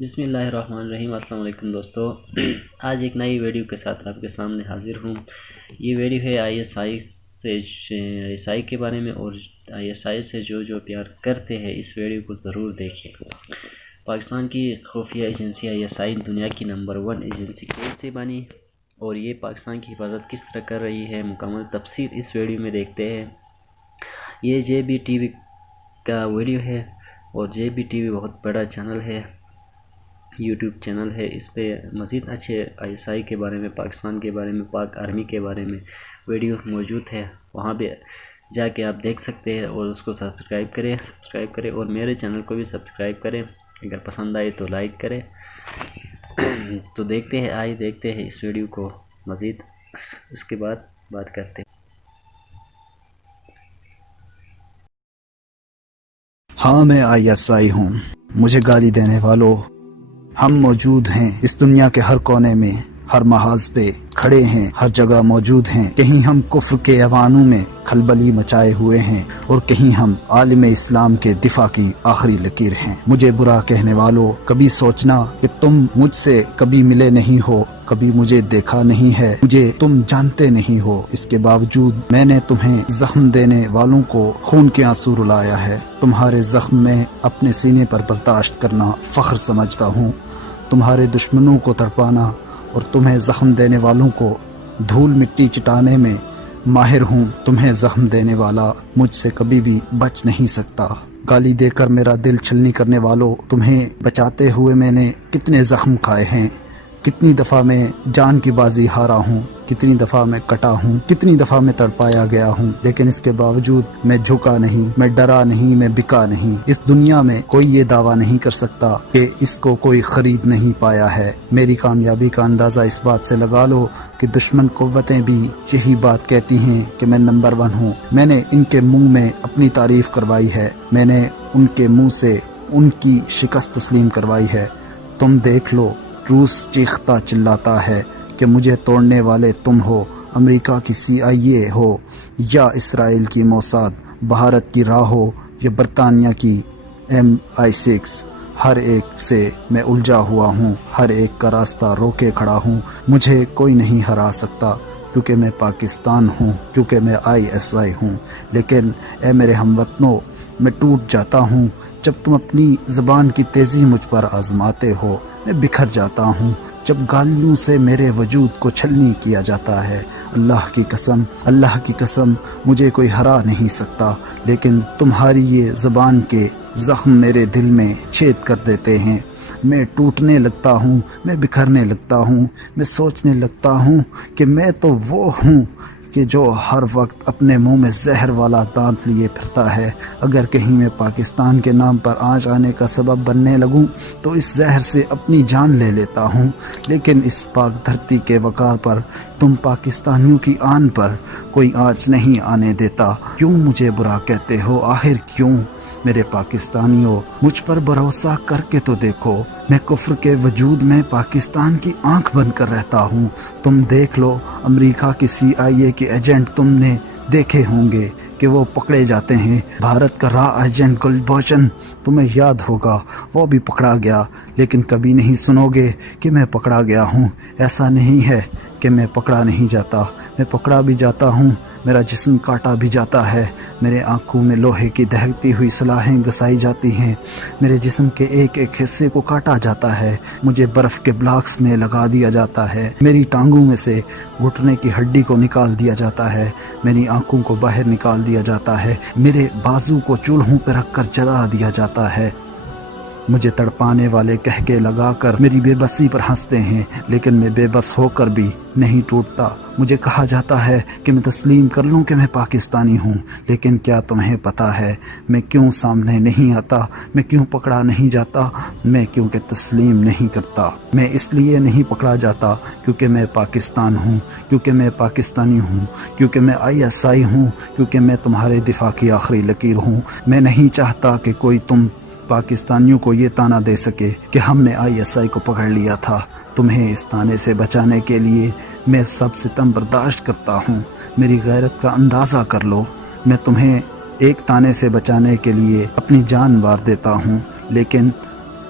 بسم اللہ الرحمن الرحیم۔ السلام علیکم دوستو، آج ایک نئی ویڈیو کے ساتھ آپ کے سامنے حاضر ہوں۔ یہ ویڈیو ہے آئی ایس آئی کے بارے میں، اور آئی ایس آئی سے جو پیار کرتے ہیں اس ویڈیو کو ضرور دیکھیں۔ پاکستان کی خفیہ ایجنسی آئی ایس آئی دنیا کی نمبر 1 ایجنسی کیسے بنی اور یہ پاکستان کی حفاظت کس طرح کر رہی ہے، مکمل تفصیل اس ویڈیو میں دیکھتے ہیں۔ یہ جے بی ٹی وی کا ویڈیو ہے، اور جے بی ٹی وی بہت بڑا چینل ہے، یوٹیوب چینل ہے۔ اس پہ مزید اچھے آئی ایس آئی کے بارے میں، پاکستان کے بارے میں، پاک آرمی کے بارے میں ویڈیو موجود ہے، وہاں پہ جا کے آپ دیکھ سکتے ہیں، اور اس کو سبسکرائب کریں اور میرے چینل کو بھی سبسکرائب کریں۔ اگر پسند آئے تو لائک کریں۔ تو دیکھتے ہیں اس ویڈیو کو مزید، اس کے بعد بات کرتے ہیں۔ ہاں، میں آئی ایس آئی ہوں۔ مجھے گالی دینے والوں، ہم موجود ہیں اس دنیا کے ہر کونے میں، ہر محاذ پہ کھڑے ہیں، ہر جگہ موجود ہیں۔ کہیں ہم کفر کے ایوانوں میں کھلبلی مچائے ہوئے ہیں، اور کہیں ہم عالم اسلام کے دفاع کی آخری لکیر ہیں۔ مجھے برا کہنے والوں، کبھی سوچنا کہ تم مجھ سے کبھی ملے نہیں ہو، کبھی مجھے دیکھا نہیں ہے، مجھے تم جانتے نہیں ہو، اس کے باوجود میں نے تمہیں زخم دینے والوں کو خون کے آنسو رلایا ہے۔ تمہارے زخم میں اپنے سینے پر برداشت کرنا فخر سمجھتا ہوں، تمہارے دشمنوں کو تڑپانا اور تمہیں زخم دینے والوں کو دھول مٹی چٹانے میں ماہر ہوں۔ تمہیں زخم دینے والا مجھ سے کبھی بھی بچ نہیں سکتا۔ گالی دے کر میرا دل چھلنی کرنے والوں، تمہیں بچاتے ہوئے میں نے کتنے زخم کھائے ہیں، کتنی دفعہ میں جان کی بازی ہارا ہوں، کتنی دفعہ میں کٹا ہوں، کتنی دفعہ میں تڑپایا گیا ہوں، لیکن اس کے باوجود میں جھکا نہیں، میں ڈرا نہیں، میں بکا نہیں۔ اس دنیا میں کوئی یہ دعویٰ نہیں کر سکتا کہ اس کو کوئی خرید نہیں پایا ہے۔ میری کامیابی کا اندازہ اس بات سے لگا لو کہ دشمن قوتیں بھی یہی بات کہتی ہیں کہ میں نمبر 1 ہوں۔ میں نے ان کے منہ میں اپنی تعریف کروائی ہے، میں نے ان کے منہ سے ان کی شکست تسلیم کروائی ہے۔ تم دیکھ لو، روس چیختا چلاتا ہے کہ مجھے توڑنے والے تم ہو، امریکہ کی CIA ہو یا اسرائیل کی موساد، بھارت کی راہ ہو یا برطانیہ کی MI6، ہر ایک سے میں الجھا ہوا ہوں، ہر ایک کا راستہ روکے کھڑا ہوں۔ مجھے کوئی نہیں ہرا سکتا، کیونکہ میں پاکستان ہوں، کیونکہ میں ISI ہوں۔ لیکن اے میرے ہم وطنوں، میں ٹوٹ جاتا ہوں جب تم اپنی زبان کی تیزی مجھ پر آزماتے ہو، میں بکھر جاتا ہوں جب گالیوں سے میرے وجود کو چھلنی کیا جاتا ہے۔ اللہ کی قسم مجھے کوئی ہرا نہیں سکتا، لیکن تمہاری یہ زبان کے زخم میرے دل میں چھید کر دیتے ہیں۔ میں ٹوٹنے لگتا ہوں، میں بکھرنے لگتا ہوں، میں سوچنے لگتا ہوں کہ میں تو وہ ہوں کہ جو ہر وقت اپنے منہ میں زہر والا دانت لیے پھرتا ہے۔ اگر کہیں میں پاکستان کے نام پر آنچ آنے کا سبب بننے لگوں تو اس زہر سے اپنی جان لے لیتا ہوں، لیکن اس پاک دھرتی کے وقار پر، تم پاکستانیوں کی آن پر کوئی آنچ نہیں آنے دیتا۔ کیوں مجھے برا کہتے ہو؟ آخر کیوں؟ میرے پاکستانیوں، مجھ پر بھروسہ کر کے تو دیکھو، میں کفر کے وجود میں پاکستان کی آنکھ بند کر رہتا ہوں۔ تم دیکھ لو، امریکہ کی CIA کے ایجنٹ تم نے دیکھے ہوں گے کہ وہ پکڑے جاتے ہیں۔ بھارت کا ایجنٹ گلبھوشن تمہیں یاد ہوگا، وہ بھی پکڑا گیا، لیکن کبھی نہیں سنو گے کہ میں پکڑا گیا ہوں۔ ایسا نہیں ہے کہ میں پکڑا نہیں جاتا، میں پکڑا بھی جاتا ہوں، میرا جسم کاٹا بھی جاتا ہے، میرے آنکھوں میں لوہے کی دہکتی ہوئی سلاخیں گسائی جاتی ہیں، میرے جسم کے ایک ایک حصے کو کاٹا جاتا ہے، مجھے برف کے بلاکس میں لگا دیا جاتا ہے، میری ٹانگوں میں سے گھٹنے کی ہڈی کو نکال دیا جاتا ہے، میری آنکھوں کو باہر نکال دیا جاتا ہے، میرے بازو کو چولہوں پہ رکھ کر جلا دیا جاتا ہے۔ مجھے تڑپانے والے کہکے لگا کر میری بے بسی پر ہنستے ہیں، لیکن میں بے بس ہو کر بھی نہیں ٹوٹتا۔ مجھے کہا جاتا ہے کہ میں تسلیم کر لوں کہ میں پاکستانی ہوں، لیکن کیا تمہیں پتا ہے میں کیوں سامنے نہیں آتا، میں کیوں پکڑا نہیں جاتا؟ میں کیونکہ تسلیم نہیں کرتا۔ میں اس لیے نہیں پکڑا جاتا کیونکہ میں پاکستان ہوں، کیونکہ میں پاکستانی ہوں، کیونکہ میں ISI ہوں، کیونکہ میں تمہارے دفاع کی آخری لکیر ہوں۔ میں نہیں چاہتا کہ کوئی تم پاکستانیوں کو یہ تانا دے سکے کہ ہم نے ISI کو پکڑ لیا تھا۔ تمہیں اس تانے سے بچانے کے لیے میں سب ستم برداشت کرتا ہوں۔ میری غیرت کا اندازہ کر لو، میں تمہیں ایک تانے سے بچانے کے لیے اپنی جان وار دیتا ہوں، لیکن